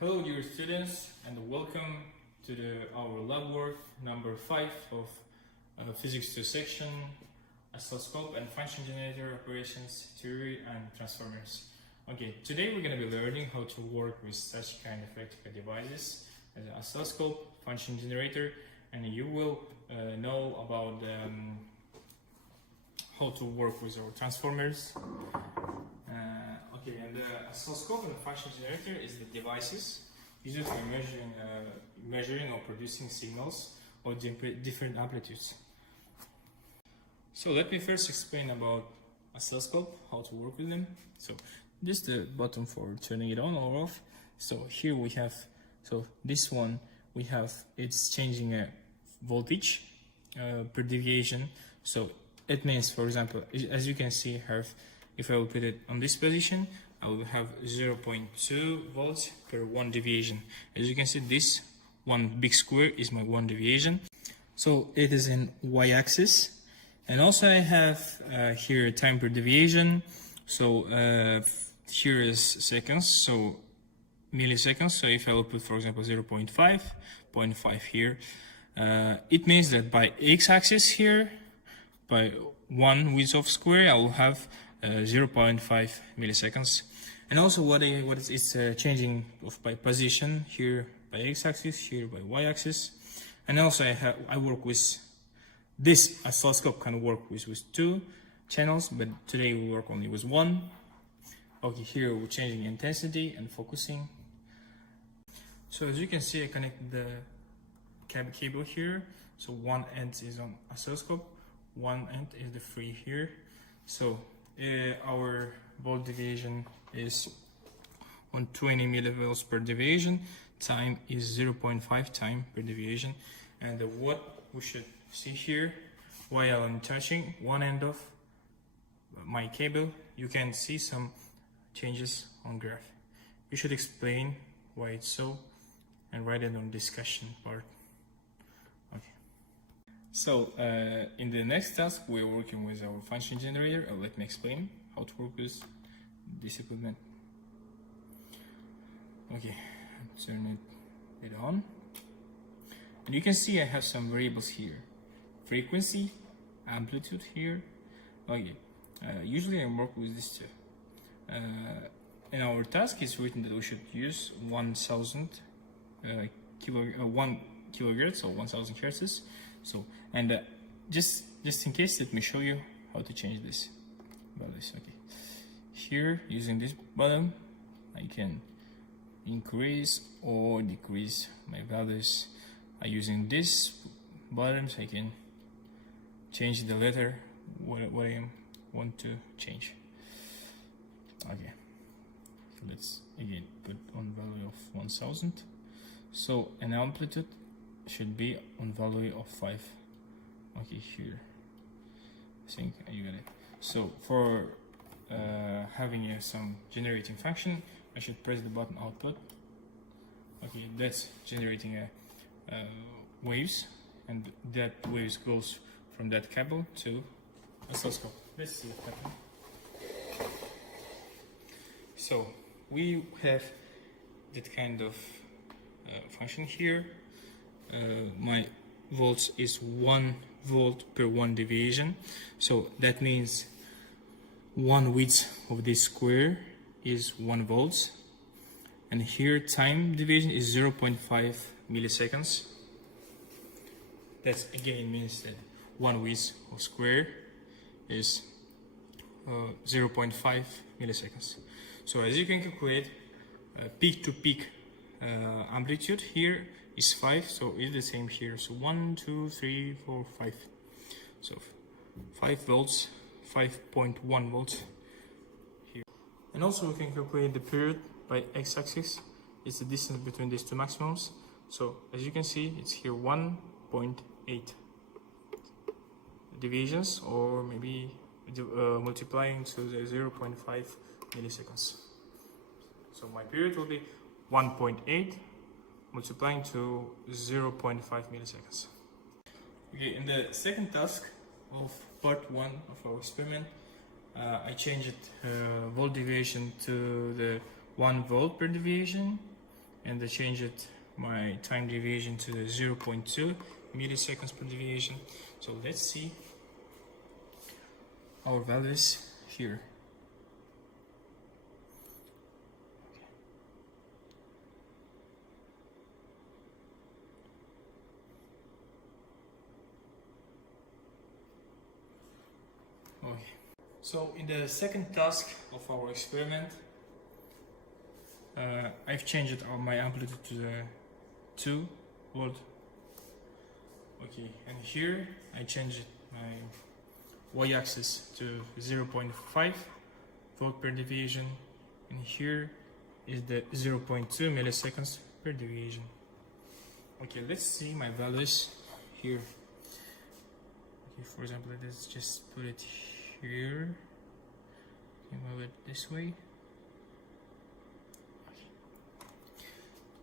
Hello dear students, and welcome to our lab work number 5 of Physics 2 section, Oscilloscope and Function Generator Operations, Theory and Transformers. Okay, today we're going to be learning how to work with such kind of electrical devices as an oscilloscope, function generator, and you will know about how to work with our transformers. And the oscilloscope and the function generator is the devices used for measuring or producing signals of different amplitudes. So let me first explain about oscilloscope, how to work with them. So this is the button for turning it on or off. So here we have, this one we have, it's changing a voltage per deviation. So it means, for example, as you can see here, if I will put it on this position, I will have 0.2 volts per 1 deviation. As you can see, this one big square is my 1 deviation. So it is in y-axis. And also I have here time per deviation. So here is seconds, so milliseconds. So if I will put, for example, 0.5 here, it means that by x-axis here, by 1 width of square, I will have 0.5 milliseconds. And also what it's changing by position, here by x-axis, here by y-axis. And also I work with this oscilloscope, can work with 2 channels, but today we work only with 1. Okay, here we're changing intensity and focusing. So as you can see, I connect the cable here. So one end is on oscilloscope, one end is the free here. So our volt deviation is 120 millivolts per deviation. Time is 0.5 time per deviation. And what we should see here, while I'm touching one end of my cable, you can see some changes on graph. You should explain why it's so and write it on discussion part. Okay. So in the next task, we're working with our function generator. Let me explain how to work with this equipment. Okay, turn it on. And you can see I have some variables here. Frequency, amplitude here. Okay, usually I work with this too. In our task, it's written that we should use 1000 1 kilohertz or 1000 hertz. So, and just in case, let me show you how to change this values. Okay, here using this button, I can increase or decrease my values. Using this buttons, I can change the letter what I want to change. Okay, so let's again put on value of 1000. So an amplitude should be on value of 5. Okay, here I think you got it. So for having some generating function, I should press the button output. Okay, that's generating waves, and that waves goes from that cable to oscilloscope. Let's see what happens. So we have that kind of function here. My volts is 1 volt per 1 deviation. So that means 1 width of this square is 1 volts. And here time deviation is 0.5 milliseconds. That again means that 1 width of square is 0.5 milliseconds. So as you can calculate, peak to peak amplitude here is 5, so it's the same here. So 1, 2, 3, 4, 5. So 5 volts, 5.1 volts here. And also we can calculate the period by x-axis. It's the distance between these two maximums. So as you can see, it's here 1.8 divisions, or maybe multiplying to the 0.5 milliseconds. So my period will be 1.8 multiplying to 0.5 milliseconds. Okay, in the second task of part 1 of our experiment, I changed volt deviation to the 1 volt per deviation, and I changed my time deviation to 0.2 milliseconds per deviation. So let's see our values here. Okay. So in the second task of our experiment, I've changed my amplitude to the 2 volt. Okay, and here I changed my y-axis to 0.5 volt per deviation, and here is the 0.2 milliseconds per deviation. Okay, let's see my values here. Okay, for example, let's just put it here and move it this way. Okay.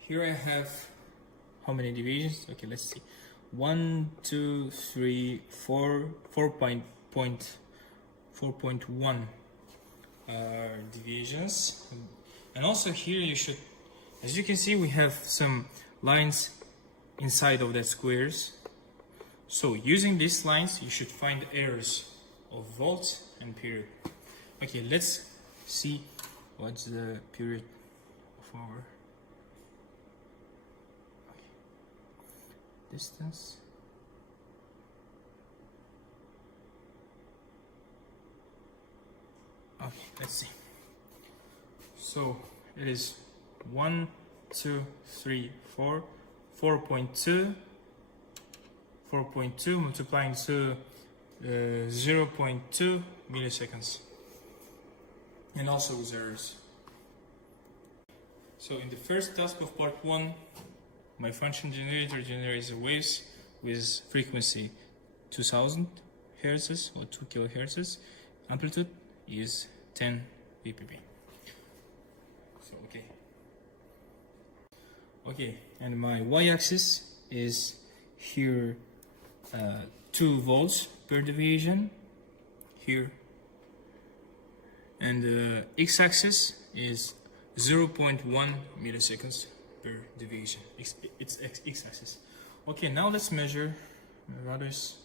Here I have how many deviations? Okay, let's see. 1, 2, 3, 4, 4.1 deviations. And also here you should, as you can see, we have some lines inside of the squares. So using these lines, you should find errors of volts and period. Okay, let's see what's the period of our distance. Okay, let's see. So it is 1, 2, 3, 4, 4.2 multiplying to 0.2 milliseconds, and also with errors. So in the first task of part 1, my function generator generates the waves with frequency 2000 Hz or 2 kilohertz. Amplitude is 10 ppb. So okay, and my y-axis is here 2 volts per deviation here, and the x-axis is 0.1 milliseconds per deviation. It's x-axis. Okay, now let's measure the values.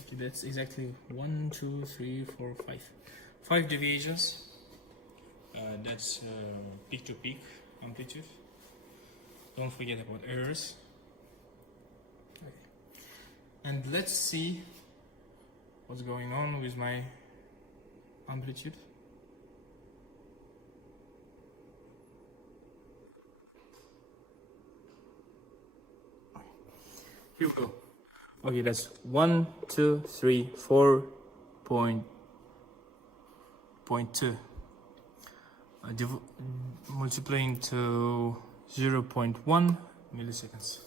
Okay, that's exactly 1, 2, 3, 4, 5 deviations. That's peak to peak amplitude. Don't forget about errors. Okay. And let's see what's going on with my amplitude. Here we go. Okay, that's 1, 2, 3, 4.2. Multiplying to 0.1 milliseconds.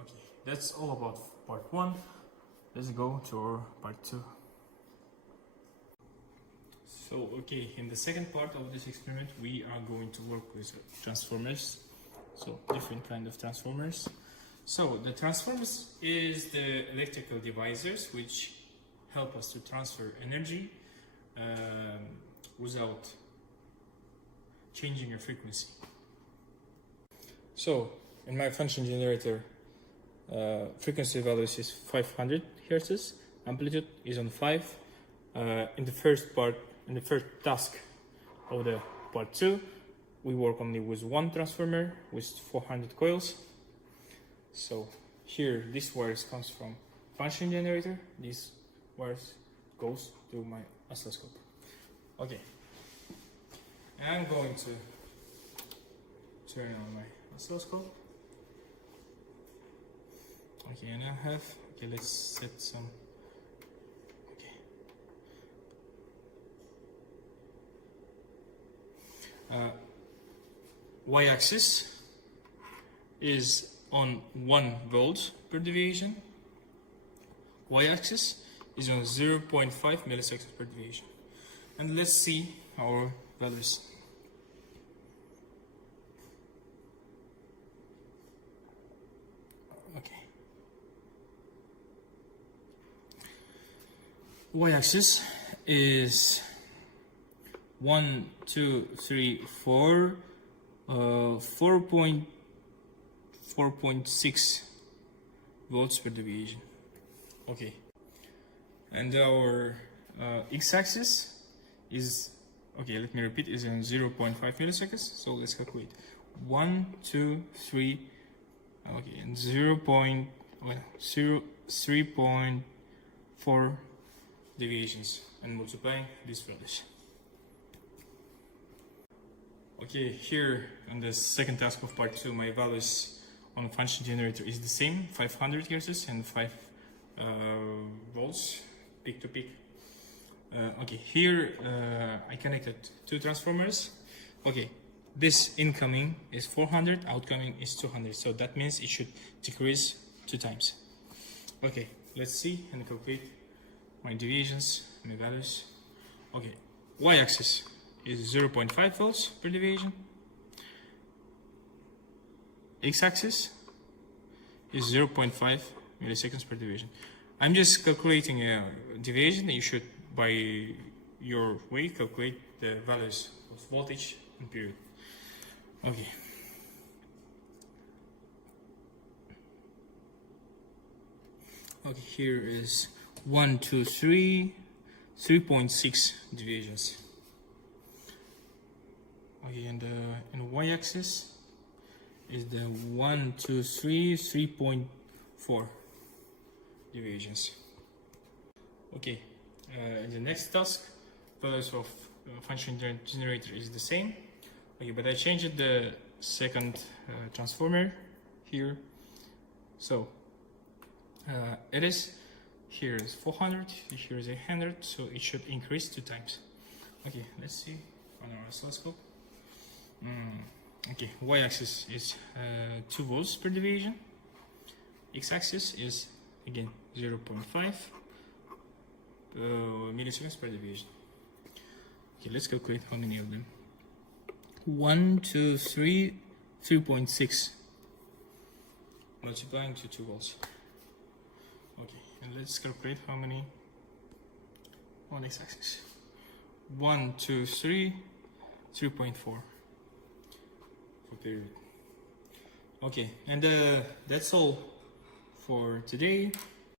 Okay, that's all about part 1. Let's go to our part 2. So, okay, in the second part of this experiment, we are going to work with transformers. So, different kind of transformers. So, the transformers is the electrical devices which help us to transfer energy without changing your frequency. So, in my function generator, frequency values is 500 Hz, amplitude is on 5. In the first task of the part 2, we work only with one transformer with 400 coils. So here, this wires comes from function generator. These wires goes to my oscilloscope. Okay, and I'm going to turn on my oscilloscope. Okay, and I have, okay, let's set some, okay. Y-axis is on 1 volt per deviation. Y-axis is on 0.5 milliseconds per deviation. And let's see our values. Okay. y-axis is 1, 2, 3, 4, 4.6 volts per deviation. Okay, and our x-axis is, okay, let me repeat, is in 0.5 milliseconds. So let's calculate 1, 2, 3, okay, and 3.4 deviations, and multiplying these values. Okay, here on the second task of part 2, my values on function generator is the same, 500 hertz and 5 volts peak to peak. Okay, here I connected two transformers. Okay, this incoming is 400, outgoing is 200, so that means it should decrease 2 times. Okay, let's see and calculate my deviations, my values. Okay, y-axis is 0.5 volts per deviation. X-axis is 0.5 milliseconds per deviation. I'm just calculating a deviation. You should, by your way, calculate the values of voltage and period. Okay. Okay, here is 1, 2, 3, 3.6 deviations. Okay, and y-axis is the 1, 2, 3, 3.4 deviations. Okay, the next task, values of function generator is the same. Okay, but I changed the second transformer here. So it is, here is 400, here is 800, so it should increase 2 times. Okay, let's see on our oscilloscope. Okay, y-axis is 2 volts per deviation. X-axis is again 0.5 milliseconds per deviation. Okay, let's calculate how many of them. 1, 2, 3, 3.6 multiplying to 2 volts. Okay, and let's calculate how many on x-axis. 1, 2, 3, 3.4 for period. Okay, and that's all for today.